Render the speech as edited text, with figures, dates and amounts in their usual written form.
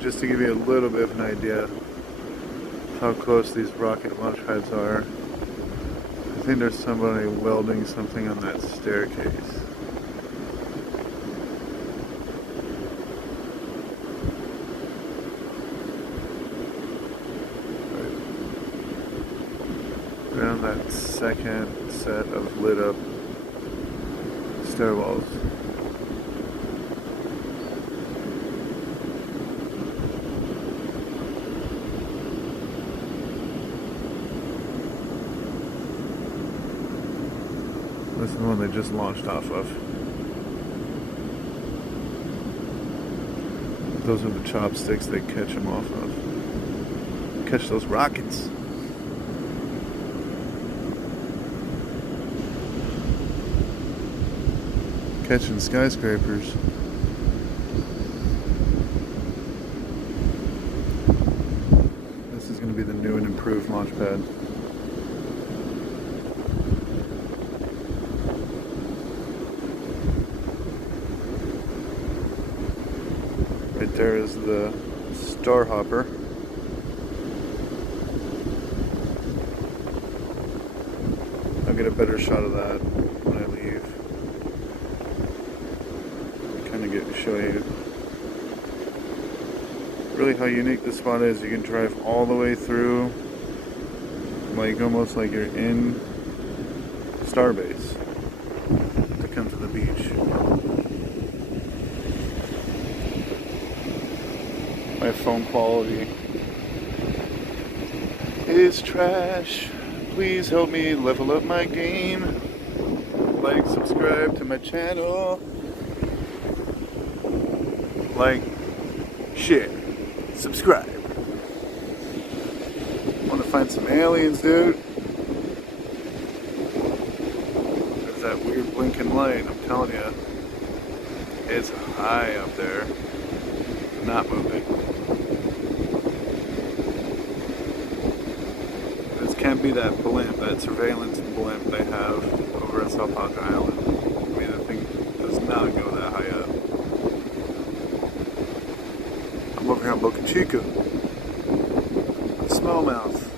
just to give you a little bit of an idea how close these rocket launch pads are. I think there's somebody welding something on that staircase. We're on that second set of lit up stairwells. This is the one they just launched off of. Those are the chopsticks they catch them off of. Catch those rockets. Catching skyscrapers. This is going to be the new and improved launch pad. Right there is the Star Hopper. I'll get a better shot of that when I leave. Kind of get to show you really how unique this spot is. You can drive all the way through, like almost like you're in Starbase to come to the beach. My phone quality is trash. Please help me level up my game. Like, subscribe to my channel. Like, share, subscribe. Want to find some aliens, dude? There's that weird blinking light, I'm telling you. It's high up there. Not moving. This can't be that blimp, that surveillance blimp they have over at South Padre Island. I mean, that thing does not go that high up. I'm over here on Boca Chica. Smallmouth.